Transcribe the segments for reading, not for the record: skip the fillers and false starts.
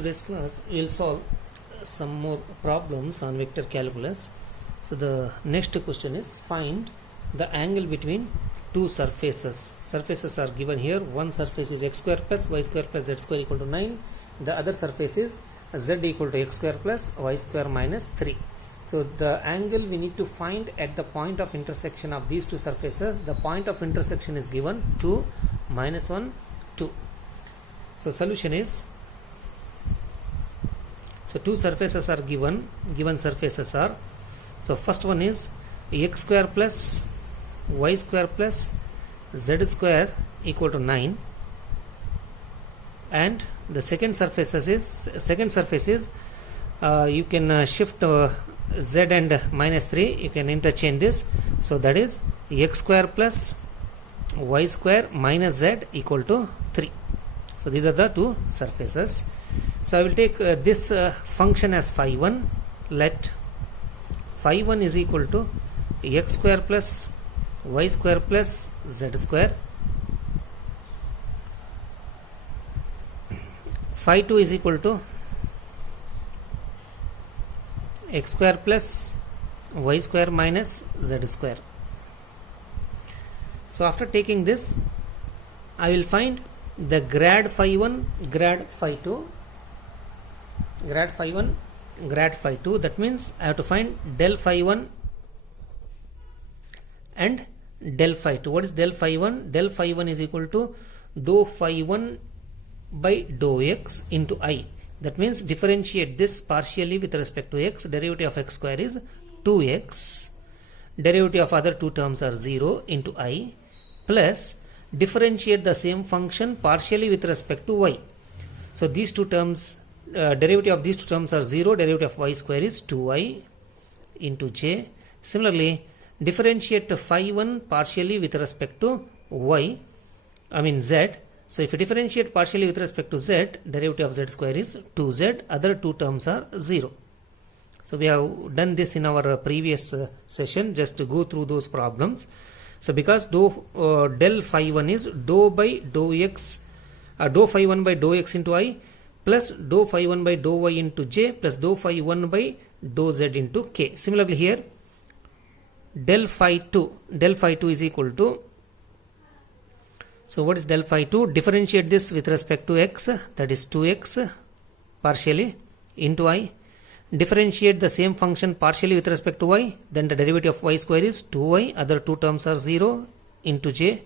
today's class we will solve some more problems on vector calculus. So the next question is find the angle between two surfaces. Surfaces are given here. One surface is x square plus y square plus z square equal to 9. The other surface is z equal to x square plus y square minus 3. So the angle we need to find at the point of intersection of these two surfaces. The point of intersection is given 2, -1, 2. So solution is, so two surfaces are given surfaces are, so first one is x square plus y square plus z square equal to 9, and the second surface is you can shift z and -3, you can interchange this, so that is x square plus y square minus z equal to 3. So these are the two surfaces. So I will take this function as phi1. Let phi1 is equal to x square plus y square plus z square. Phi2 is equal to x square plus y square minus z square. So after taking this, I will find the grad phi1, grad phi2, grad phi1, grad phi2. That means I have to find del phi1 and del phi2. What is del phi1? Del phi1 is equal to dou phi1 by dou x into I. That means differentiate this partially with respect to x. Derivative of x square is 2x. Derivative of other two terms are 0 into I, plus differentiate the same function partially with respect to y. So these two terms, derivative of these two terms are 0. Derivative of y square is 2y into j. Similarly, differentiate phi1 partially with respect to z. So if you differentiate partially with respect to z, derivative of z square is 2z. Other two terms are 0. So we have done this in our previous session, just to go through those problems. So because del phi1 is dou by dou x, dou phi1 by dou x into I, plus dou phi1 by dou y into j, plus dou phi1 by dou z into k. Similarly here, del phi2 is equal to, so what is del phi2? Differentiate this with respect to x, that is 2x partially into I. Differentiate the same function partially with respect to y, then the derivative of y square is 2y, other two terms are 0 into j,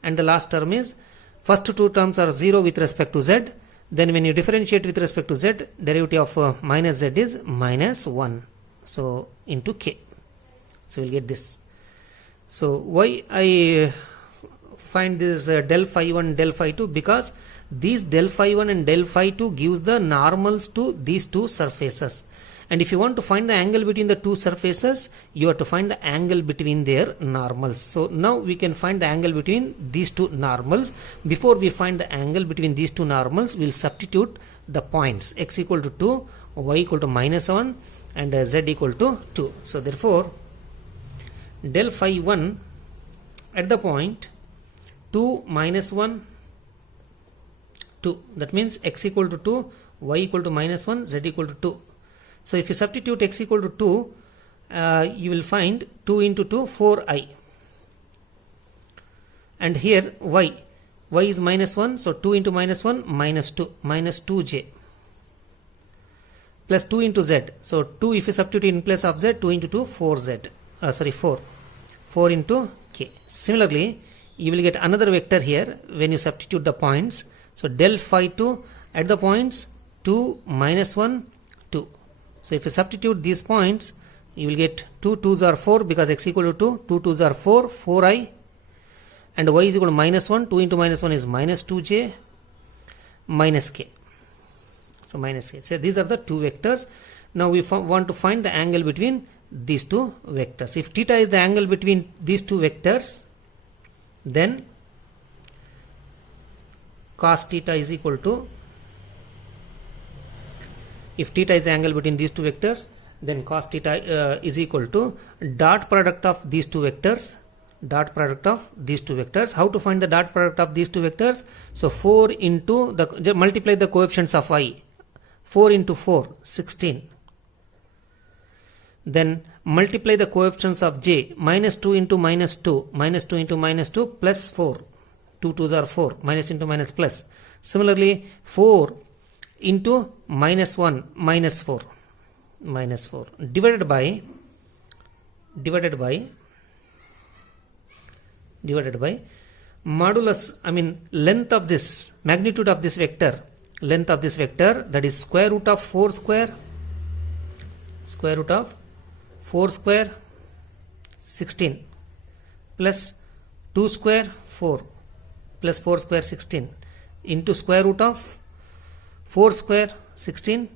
and the last term is, first two terms are 0 with respect to z, then when you differentiate with respect to z, derivative of minus z is -1, so into k. So we'll get this. So why I find this del phi1, del phi2? Because these del phi1 and del phi2 gives the normals to these two surfaces, and if you want to find the angle between the two surfaces, you have to find the angle between their normals. So now we can find the angle between these two normals. Before we find the angle between these two normals, we will substitute the points x equal to 2, y equal to -1, and z equal to 2. So therefore del phi1 at the point 2, -1, 2. That means x equal to 2, y equal to -1, z equal to 2. So if you substitute x equal to 2, you will find 2 into 2, 4i. And here y is -1, so 2 into -1, -2, -2j. Plus 2 into z. So 2, if you substitute in place of z, 2 into 2, 4z. 4 into k. Similarly, you will get another vector here when you substitute the points. So del phi2 at the points 2, -1, 2. So if you substitute these points, you will get 2 2s are 4, because x equal to 2, 2 2s are 4, 4i, and y is equal to -1, 2 into -1 is -2j, minus k. So minus k. So these are the two vectors. Now we want to find the angle between these two vectors. If theta is the angle between these two vectors, then cos theta is equal to, if theta is the angle between these two vectors, then cos theta is equal to dot product of these two vectors, dot product of these two vectors. How to find the dot product of these two vectors? So 4 into the multiply the coefficients of I. 4 into 4, 16. Then multiply the coefficients of j. Minus 2 into minus 2. Minus 2 into minus 2 plus 4. 2 2s are 4. Minus into minus plus. Similarly, 4 into minus 1 minus 4. Minus 4. Divided by modulus, length of this, magnitude of this vector. Length of this vector, that is square root of 4 square. Square root of 4 square 16 plus 2 square 4 plus 4 square 16 into square root of 4 square 16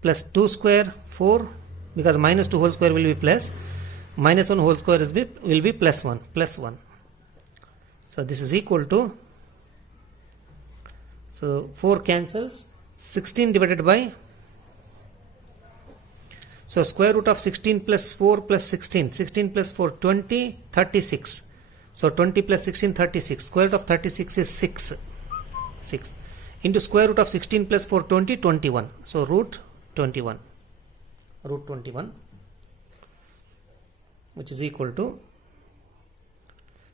plus 2 square 4, because minus 2 whole square will be plus, minus 1 whole square will be plus 1. So this is equal to, so 4 cancels, 16 divided by, so square root of 16 plus 4 plus 16, 16 plus 4, 20, 36. So 20 plus 16, 36. Square root of 36 is 6. Into square root of 16 plus 4, 20, 21. So root 21. Root 21, which is equal to,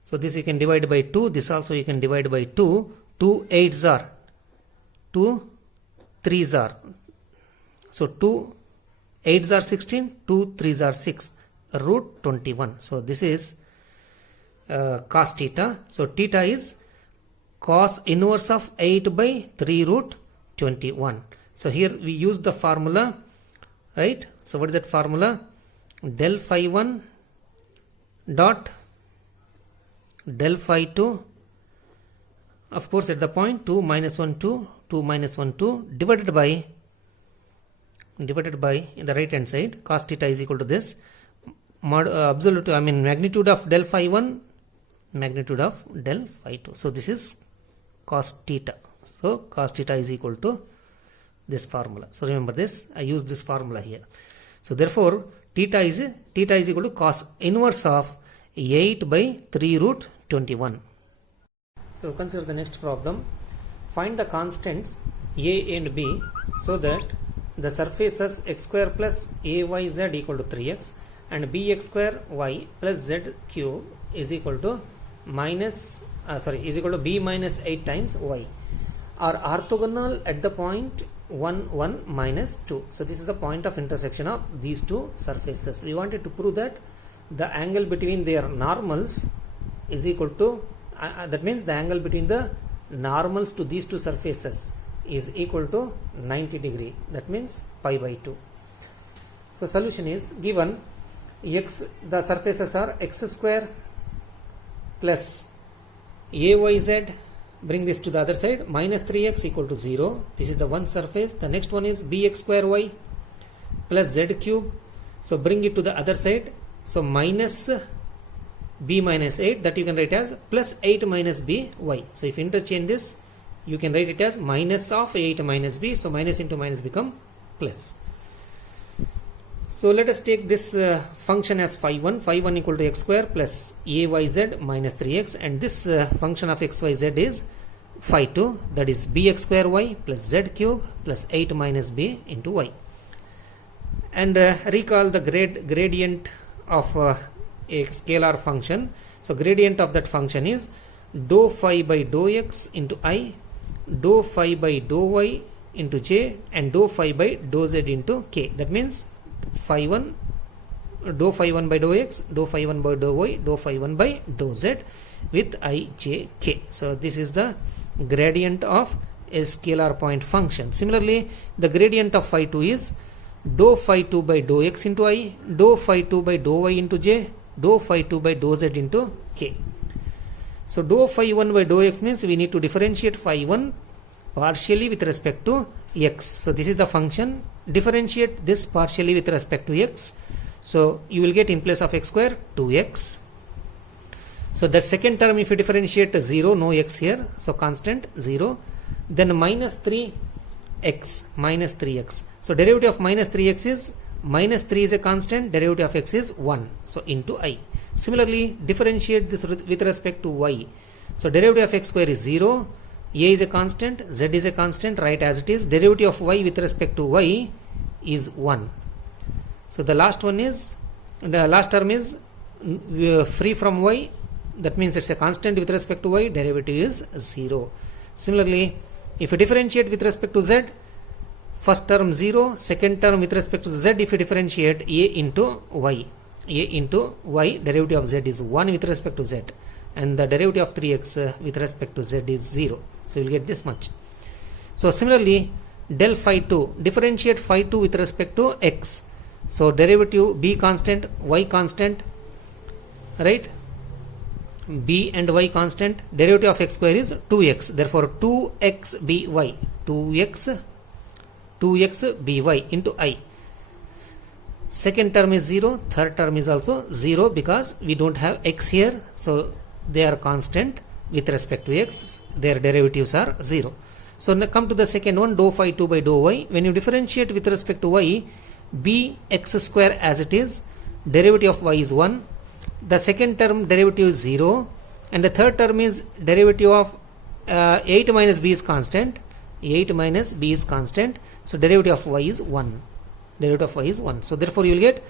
so this you can divide by 2. This also you can divide by 2. 2 8s are, 2 3s are. So 2 8s are 16, 2 3s are 6, root 21. So this is cos theta. So theta is cos inverse of 8 by 3 root 21. So here we use the formula, right? So what is that formula? Del phi 1 dot del phi 2, of course at the point 2 minus 1 2, 2 minus 1 2, divided by in the right hand side, cos theta is equal to this magnitude of del phi 1, magnitude of del phi 2. So this is cos theta. So cos theta is equal to this formula. So remember this, I use this formula here. So therefore theta is equal to cos inverse of 8 by 3 root 21. So consider the next problem. Find the constants a and b so that the surfaces x square plus ayz equal to 3x and bx square y plus z cube is equal to b minus 8 times y are orthogonal at the point 1 1 minus 2. So this is the point of intersection of these two surfaces. We wanted to prove that the angle between their normals is equal to that means the angle between the normals to these two surfaces is equal to 90 degree. That means pi by 2. So solution is given x, the surfaces are x square plus ayz, bring this to the other side, minus 3x equal to 0. This is the one surface. The next one is bx square y plus z cube. So bring it to the other side. So minus b minus 8, that you can write as plus 8 minus b y. So if you interchange this, you can write it as minus of 8 minus b. So minus into minus become plus. So let us take this function as phi 1. Phi 1 equal to x square plus ayz minus 3x, and this function of xyz is phi 2, that is bx square y plus z cube plus 8 minus b into y. And recall the gradient of a scalar function. So gradient of that function is dou phi by dou x into I, dou phi by dou y into j, and dou phi by dou z into k. That means phi 1, dou phi 1 by dou x, dou phi 1 by dou y, dou phi 1 by dou z with I, j, k. So this is the gradient of a scalar point function. Similarly, the gradient of phi 2 is dou phi 2 by dou x into I, dou phi 2 by dou y into j, dou phi 2 by dou z into k. So dou phi 1 by dou x means we need to differentiate phi 1 partially with respect to x. So this is the function. Differentiate this partially with respect to x. So you will get in place of x square 2x. So the second term, if you differentiate 0, no x here, so constant 0. Then minus 3x, minus 3x. So derivative of minus 3x is minus 3 is a constant, derivative of x is 1. So into I. Similarly, differentiate this with respect to y. So derivative of x square is 0. A is a constant, Z is a constant, write as it is. Derivative of Y with respect to Y is 1. So the last term is free from Y, that means it's a constant with respect to Y, derivative is 0. Similarly, if you differentiate with respect to Z, first term 0, second term with respect to Z, if you differentiate A into Y, derivative of Z is 1 with respect to Z, and the derivative of 3x with respect to Z is 0. So you will get this much. So similarly, del phi 2, differentiate phi 2 with respect to x. So derivative b constant, y constant, right? B and y constant, derivative of x square is 2x. Therefore 2x by, 2x by into I. Second term is 0, third term is also 0 because we don't have x here. So they are constant with respect to x, their derivatives are 0. So now come to the second one, dou phi 2 by dou y. When you differentiate with respect to y, b x square as it is, derivative of y is 1. The second term derivative is 0, and the third term is derivative of 8 minus b is constant. 8 minus b is constant. So derivative of y is 1. So therefore you will get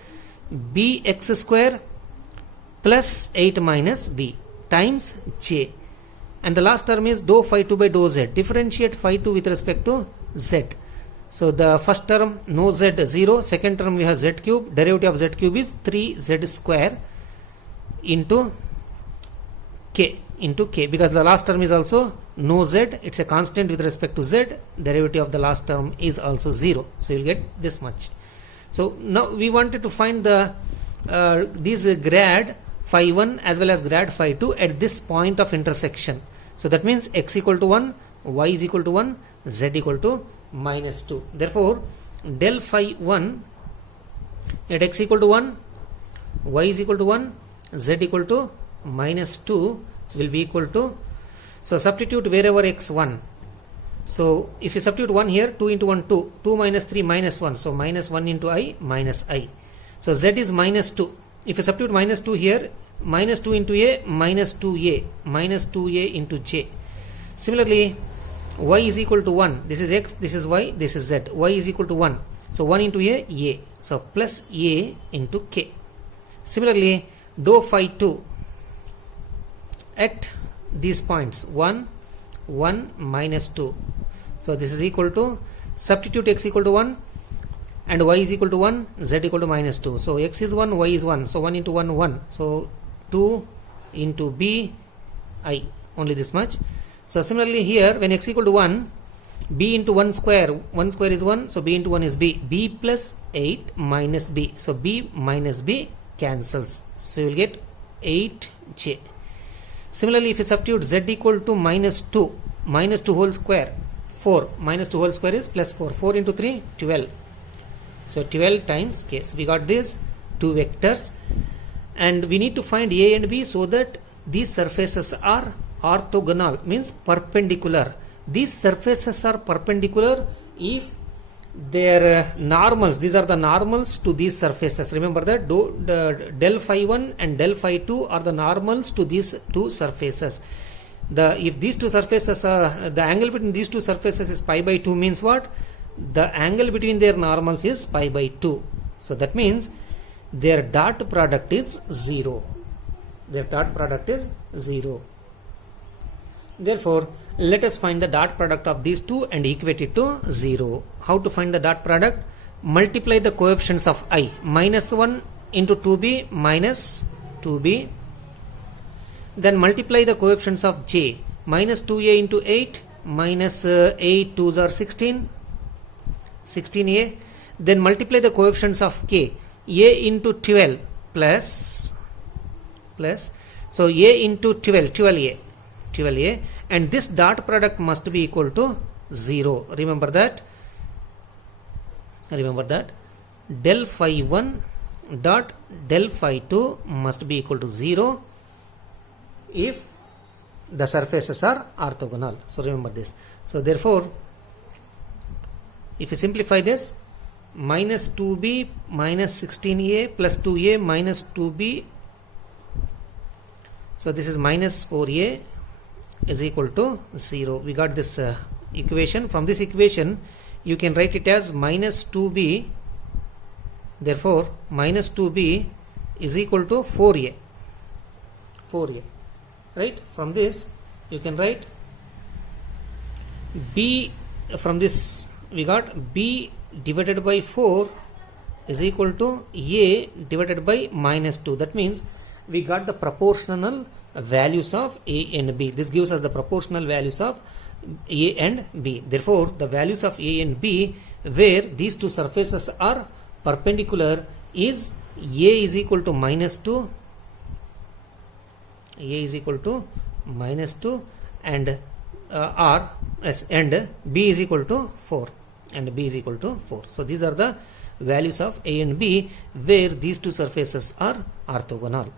bx square plus 8 minus b times j. And the last term is dou phi 2 by dou z. Differentiate phi 2 with respect to z. So the first term no z 0, second term we have z cube, derivative of z cube is 3z square into k, because the last term is also no z, it's a constant with respect to z, derivative of the last term is also 0. So you will get this much. So now we wanted to find the these grad phi 1 as well as grad phi 2 at this point of intersection. So that means x equal to 1, y is equal to 1, z equal to minus 2. Therefore del phi 1 at x equal to 1, y is equal to 1, z equal to minus 2 will be equal to, so substitute wherever x 1. So if you substitute 1 here, 2 into 1 2, 2 minus 3 minus 1, so minus 1 into I minus I. So z is minus 2. If you substitute minus 2 here, minus 2 into a, minus 2a into j. Similarly, y is equal to 1, this is x, this is y, this is z. Y is equal to 1, so 1 into a, so plus a into k. Similarly, dou phi 2 at these points 1, 1, minus 2. So this is equal to, substitute x equal to 1 and y is equal to 1, z equal to minus 2. So x is 1, y is 1. So 1 into 1, 1. So 2 into b, I. Only this much. So similarly here, when x equal to 1, b into 1 square is 1. So b into 1 is b. b plus 8 minus b. So b minus b cancels. So you will get 8j. Similarly, if you substitute z equal to minus 2 whole square, 4. Minus 2 whole square is plus 4. 4 into 3, 12. So 12 times k. So we got these two vectors, and we need to find a and b so that these surfaces are orthogonal, means perpendicular. These surfaces are perpendicular if their normals, these are the normals to these surfaces. Remember that del phi 1 and del phi 2 are the normals to these two surfaces. If these two surfaces are, the angle between these two surfaces is pi by 2, means what? The angle between their normals is pi by 2. So that means their dot product is 0. Therefore, let us find the dot product of these two and equate it to 0. How to find the dot product? Multiply the coefficients of I. Minus 1 into 2b minus 2b. Then multiply the coefficients of j. Minus 2a into 8 minus 8 2s are 16a. Then multiply the coefficients of k. A into 12 plus. So a into 12a. And this dot product must be equal to 0. Remember that. Del phi 1 dot del phi 2 must be equal to 0 if the surfaces are orthogonal. So remember this. So therefore, if you simplify this, minus 2b minus 16a plus 2a minus 2b. So this is minus 4a is equal to 0. We got this equation. From this equation you can write it as minus 2b. Therefore minus 2b is equal to 4a. Right? From this you can write b. From this we got b divided by 4 is equal to a divided by minus 2. That means we got the proportional values of a and b. This gives us the proportional values of a and b. Therefore the values of a and b where these two surfaces are perpendicular is a is equal to minus 2, a is equal to minus 2 and and b is equal to 4, and b is equal to 4. So these are the values of a and b where these two surfaces are orthogonal.